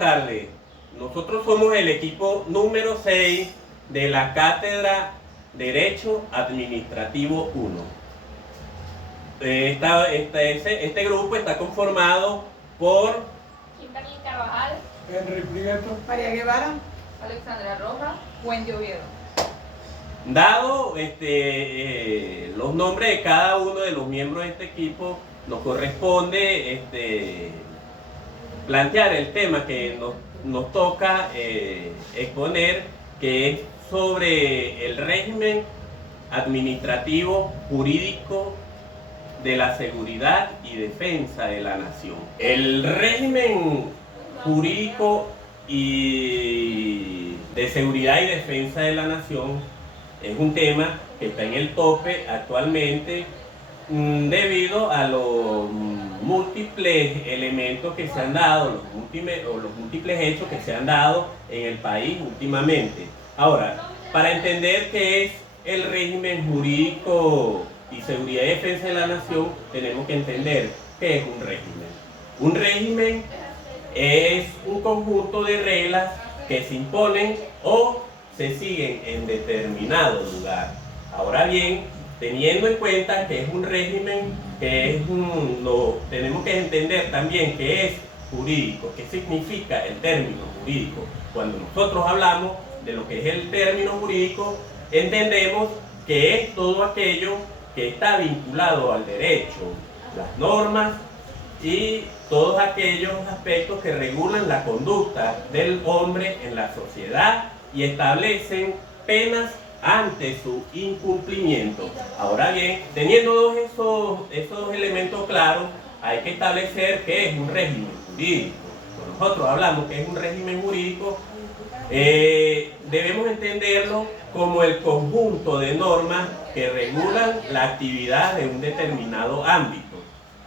tardes. Nosotros somos el equipo número 6 de la Cátedra Derecho Administrativo 1. Este grupo está conformado por Kimberly Carvajal, Henry Prieto, María Guevara, Alexandra Rojas, Wendy Oviedo. Dado los nombres de cada uno de los miembros de este equipo, nos corresponde plantear el tema que nos toca exponer, que es sobre el régimen administrativo jurídico de la seguridad y defensa de la nación. El régimen jurídico y de seguridad y defensa de la nación es un tema que está en el tope actualmente debido a los múltiples elementos que se han dado, los múltiples hechos que se han dado en el país últimamente. Ahora, para entender qué es el régimen jurídico y seguridad y defensa de la nación, tenemos que entender qué es un régimen. Un régimen es un conjunto de reglas que se imponen o se siguen en determinado lugar. Ahora bien, teniendo en cuenta que es un régimen, tenemos que entender también que es jurídico, qué significa el término jurídico. Cuando nosotros hablamos de lo que es el término jurídico, entendemos que es todo aquello que está vinculado al derecho, las normas y todos aquellos aspectos que regulan la conducta del hombre en la sociedad y establecen penas ante su incumplimiento. Ahora bien, teniendo todos esos elementos claros, hay que establecer qué es un régimen jurídico. Cuando nosotros hablamos que es un régimen jurídico, debemos entenderlo como el conjunto de normas que regulan la actividad de un determinado ámbito,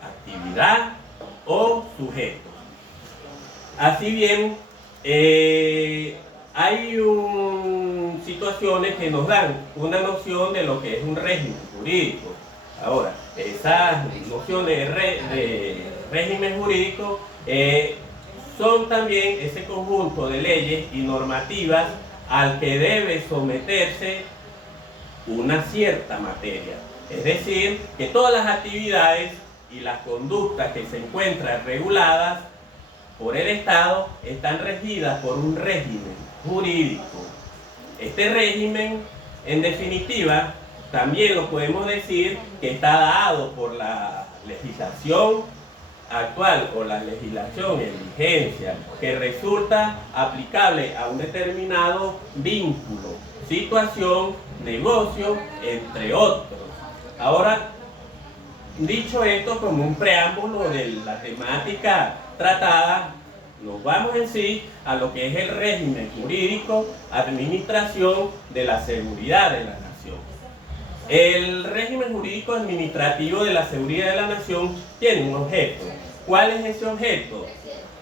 actividad o sujeto. Así bien, hay situaciones que nos dan una noción de lo que es un régimen jurídico. Ahora, esas nociones de régimen jurídico son también ese conjunto de leyes y normativas al que debe someterse una cierta materia. Es decir, que todas las actividades y las conductas que se encuentran reguladas por el Estado están regidas por un régimen jurídico. Este régimen, en definitiva, también lo podemos decir que está dado por la legislación actual o la legislación en vigencia, que resulta aplicable a un determinado vínculo, situación, negocio, entre otros. Ahora, dicho esto como un preámbulo de la temática tratada, nos vamos en sí a lo que es el régimen jurídico, administración de la seguridad de la nación. El régimen jurídico administrativo de la seguridad de la nación tiene un objeto. ¿Cuál es ese objeto?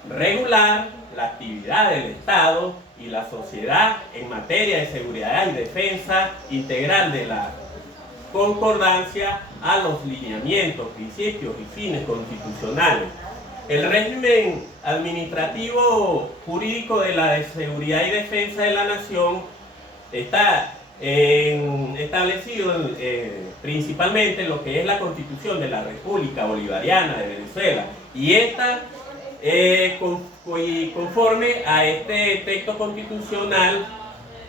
Regular la actividad del Estado y la sociedad en materia de seguridad y defensa integral de la concordancia a los lineamientos, principios y fines constitucionales. El régimen administrativo jurídico de la seguridad y defensa de la nación está establecido principalmente en lo que es la Constitución de la República Bolivariana de Venezuela, y esta conforme a este texto constitucional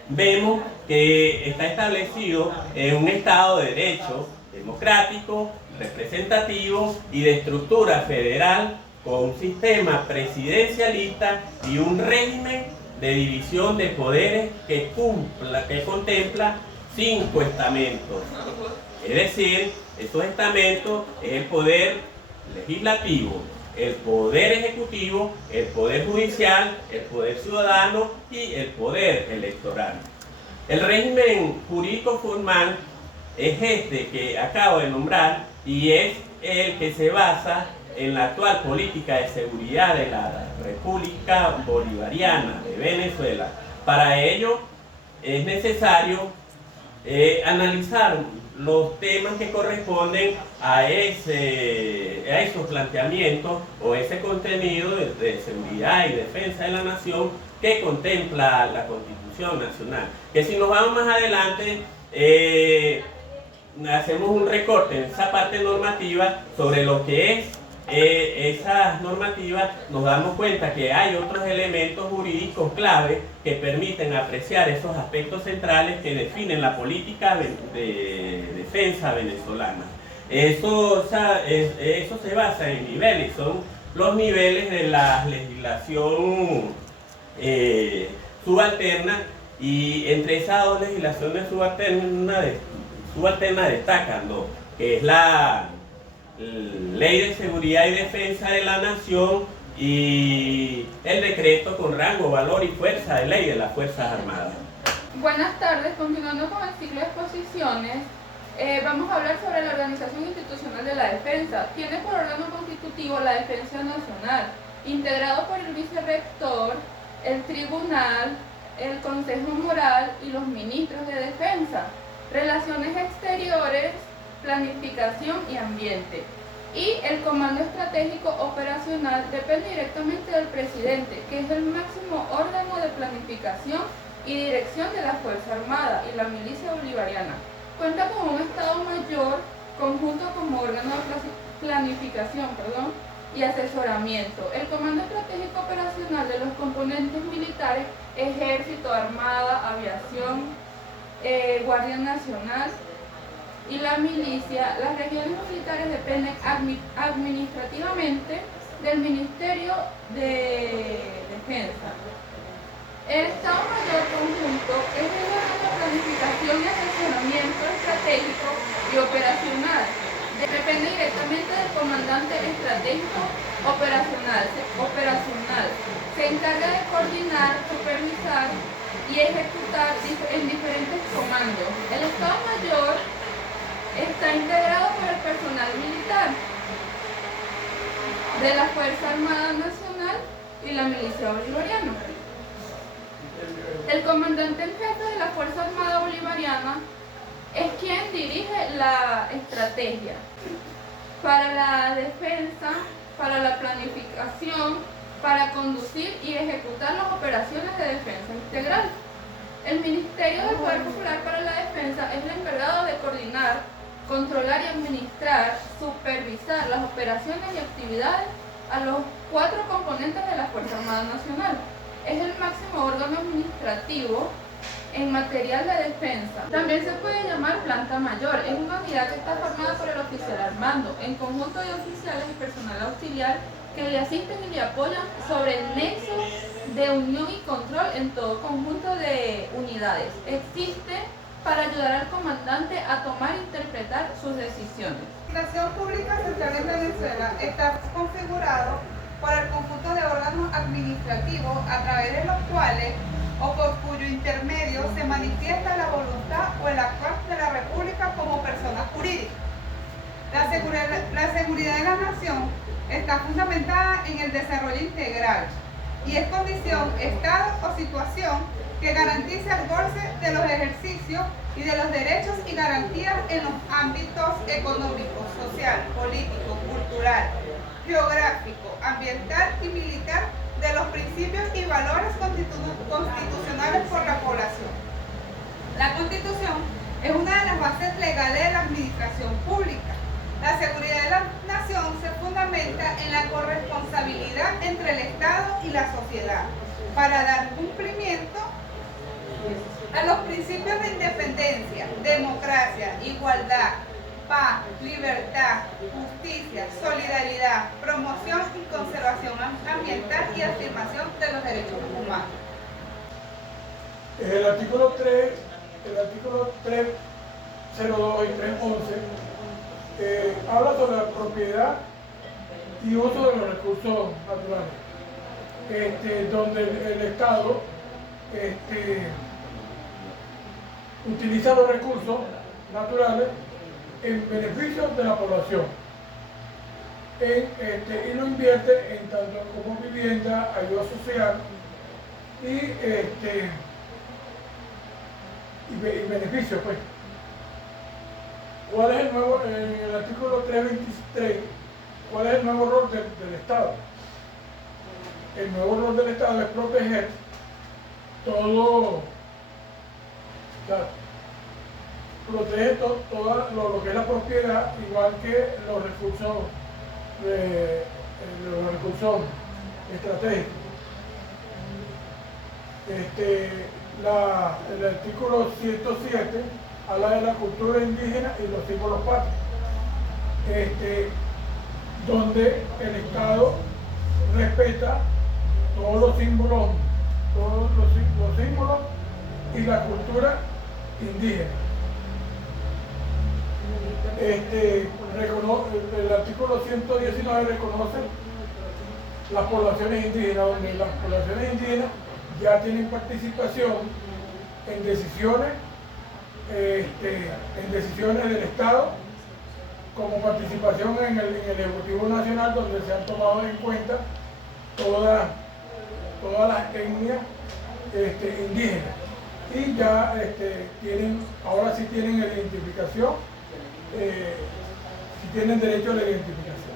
vemos que está establecido en un Estado de Derecho democrático, representativo y de estructura federal, con un sistema presidencialista y un régimen de división de poderes que contempla 5 estamentos. Es decir, esos estamentos es el poder legislativo, el poder ejecutivo, el poder judicial, el poder ciudadano y el poder electoral. El régimen jurídico formal es este que acabo de nombrar y es el que se basa en la actual política de seguridad de la República Bolivariana de Venezuela. Para ello es necesario analizar los temas que corresponden a esos planteamientos o ese contenido de seguridad y defensa de la nación que contempla la Constitución Nacional. Que si nos vamos más adelante, hacemos un recorte en esa parte normativa sobre lo que es esas normativas, nos damos cuenta que hay otros elementos jurídicos clave que permiten apreciar esos aspectos centrales que definen la política de defensa venezolana. Eso se basa en niveles, son los niveles de la legislación subalterna, y entre esas dos legislaciones subalternas destacan, ¿no?, que es la Ley de Seguridad y Defensa de la Nación y el decreto con rango, valor y fuerza de ley de las Fuerzas Armadas. Buenas tardes, continuando con el ciclo de exposiciones, vamos a hablar sobre la organización institucional de la defensa. Tiene por órgano constitutivo la Defensa Nacional, integrado por el vicerrector, el tribunal, el Consejo Moral y los ministros de defensa, relaciones exteriores, planificación y ambiente. Y el Comando Estratégico Operacional depende directamente del presidente, que es el máximo órgano de planificación y dirección de la Fuerza Armada y la Milicia Bolivariana. Cuenta con un Estado Mayor conjunto como órgano de planificación y asesoramiento. El Comando Estratégico Operacional de los componentes militares, Ejército, Armada, Aviación, Guardia Nacional y la milicia. Las regiones militares dependen administrativamente del Ministerio de Defensa. El Estado Mayor Conjunto es el órgano de planificación y asesoramiento estratégico y operacional. Depende directamente del comandante estratégico operacional. Se encarga de coordinar, supervisar y ejecutar en diferentes comandos. El Estado Mayor está integrado por el personal militar de la Fuerza Armada Nacional y la Milicia Bolivariana. El comandante en jefe de la Fuerza Armada Bolivariana es quien dirige la estrategia para la defensa, para la planificación, para conducir y ejecutar las operaciones de defensa integral. El Ministerio del Poder Popular para la Defensa es el encargado de coordinar, controlar y administrar, supervisar las operaciones y actividades a los 4 componentes de la Fuerza Armada Nacional. Es el máximo órgano administrativo en material de defensa. También se puede llamar planta mayor. Es una unidad que está formada por el oficial al mando, en conjunto de oficiales y personal auxiliar que le asisten y le apoyan sobre el nexo de unión y control en todo conjunto de unidades. Existe para ayudar al comandante a tomar e interpretar sus decisiones. La administración pública central en Venezuela está configurado por el conjunto de órganos administrativos a través de los cuales o por cuyo intermedio se manifiesta la voluntad o el actuar de la República como persona jurídica. La seguridad de la nación está fundamentada en el desarrollo integral y es condición, estado o situación que garantice el goce de los ejercicios y de los derechos y garantías en los ámbitos económico, social, político, cultural, geográfico, ambiental y militar de los principios y valores constitucionales por la población. La Constitución es una de las bases legales de la administración pública. La seguridad de la nación se fundamenta en la corresponsabilidad entre el Estado y la sociedad para dar cumplimiento a los principios de independencia, democracia, igualdad, paz, libertad, justicia, solidaridad, promoción y conservación ambiental y afirmación de los derechos humanos. El artículo 302 y 311 habla sobre la propiedad y uso de los recursos naturales, donde el Estado utiliza los recursos naturales en beneficio de la población y lo invierte en tanto como vivienda, ayuda social y beneficio, pues. ¿Cuál es el nuevo, en el artículo 323, cuál es el nuevo rol del Estado? El nuevo rol del Estado es proteger todo, protege todo lo que es la propiedad, igual que los recursos estratégicos. El artículo 107 habla de la cultura indígena y los símbolos patrios, donde el Estado respeta todos los símbolos y la cultura indígena. El artículo 119 reconoce las poblaciones indígenas, donde las poblaciones indígenas ya tienen participación en decisiones del Estado, como participación en el Ejecutivo Nacional, donde se han tomado en cuenta todas las etnias indígenas, y ya ahora sí tienen la identificación, sí tienen derecho a la identificación.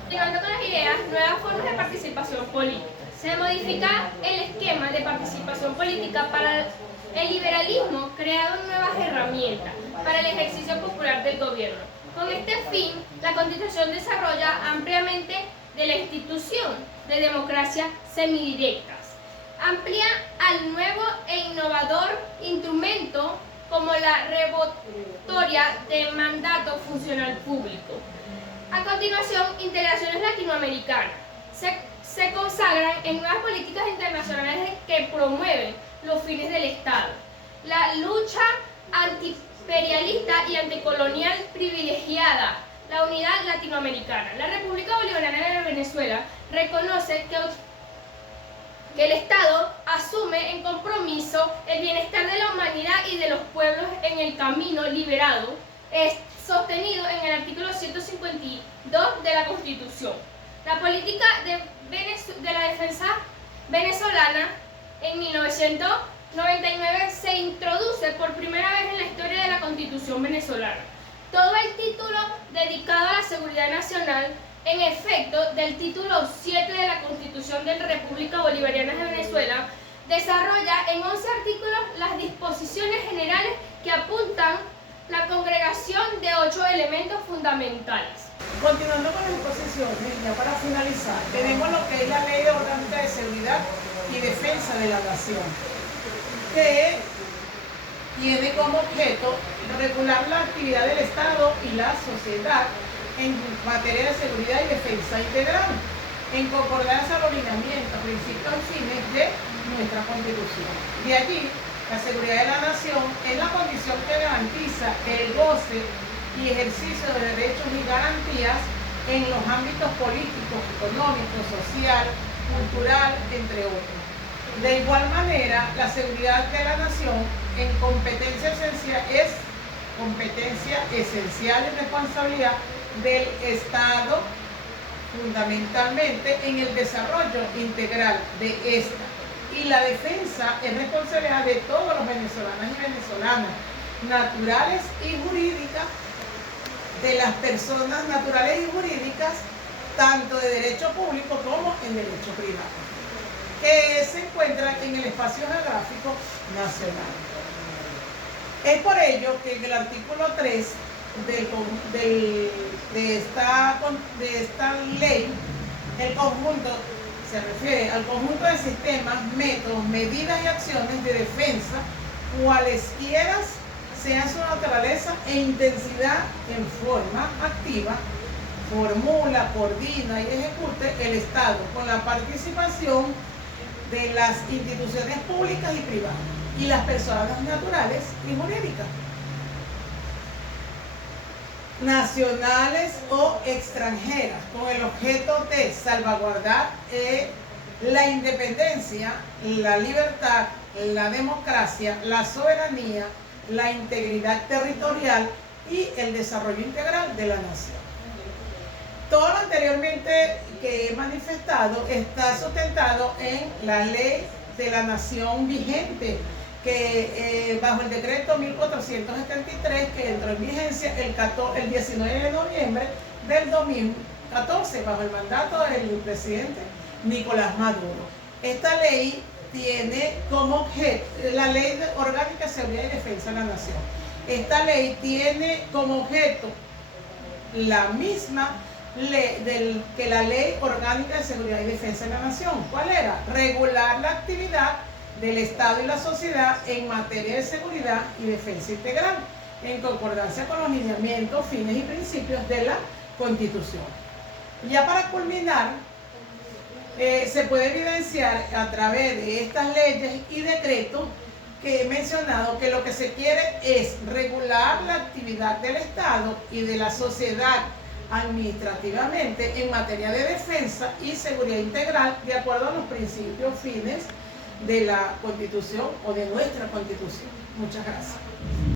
Continuando con las ideas, nuevas formas de participación política. Se modifica el esquema de participación política para el liberalismo, creando nuevas herramientas para el ejercicio popular del gobierno. Con este fin, la Constitución desarrolla ampliamente de la institución de democracia semidirectas. Amplía al nuevo e innovador instrumento como la revocatoria de mandato funcional público. A continuación, integraciones latinoamericanas. Se consagran en nuevas políticas internacionales que promueven los fines del Estado. La lucha antiimperialista y anticolonial privilegiada, la unidad latinoamericana. La República Bolivariana de Venezuela reconoce que el Estado asume en compromiso el bienestar de la humanidad y de los pueblos en el camino liberado, sostenido en el artículo 152 de la Constitución. La política de la defensa venezolana en 1999 se introduce por primera vez en la historia de la Constitución venezolana. Todo el título dedicado a la seguridad nacional, en efecto, del título 7 de la Constitución de la República Bolivariana de Venezuela, desarrolla en 11 artículos las disposiciones generales que apuntan la congregación de 8 elementos fundamentales. Continuando con las disposiciones, ya para finalizar, tenemos lo que es la Ley Orgánica de Seguridad y Defensa de la Nación, que tiene como objeto regular la actividad del Estado y la sociedad en materia de seguridad y defensa integral, en concordancia a los lineamientos, principios y fines de nuestra Constitución. De allí, la seguridad de la nación es la condición que garantiza el goce y ejercicio de derechos y garantías en los ámbitos políticos, económicos, social, cultural, entre otros. De igual manera, la seguridad de la nación en competencia esencial y responsabilidad del Estado, fundamentalmente en el desarrollo integral de esta. Y la defensa es responsabilidad de todos los venezolanos y venezolanas, naturales y jurídicas, de las personas naturales y jurídicas, tanto de derecho público como en derecho privado, que se encuentran en el espacio geográfico nacional. Es por ello que en el artículo 3 de esta ley, el conjunto se refiere al conjunto de sistemas, métodos, medidas y acciones de defensa, cualesquiera sean su naturaleza e intensidad, en forma activa, formula, coordina y ejecute el Estado con la participación de las instituciones públicas y privadas y las personas naturales y jurídicas, nacionales o extranjeras, con el objeto de salvaguardar la independencia, la libertad, la democracia, la soberanía, la integridad territorial y el desarrollo integral de la nación. Todo lo anteriormente que he manifestado está sustentado en la ley de la nación vigente, que bajo el decreto 1473 que entró en vigencia el 19 de noviembre del 2014 bajo el mandato del presidente Nicolás Maduro. Esta ley tiene como objeto la Ley Orgánica de Seguridad y Defensa de la Nación. Esta ley tiene como objeto la misma ley que la Ley Orgánica de Seguridad y Defensa de la Nación. ¿Cuál era? Regular la actividad del Estado y la sociedad en materia de seguridad y defensa integral, en concordancia con los lineamientos, fines y principios de la Constitución. Ya para culminar, se puede evidenciar a través de estas leyes y decretos que he mencionado que lo que se quiere es regular la actividad del Estado y de la sociedad administrativamente en materia de defensa y seguridad integral de acuerdo a los principios, fines de la Constitución o de nuestra Constitución. Muchas gracias.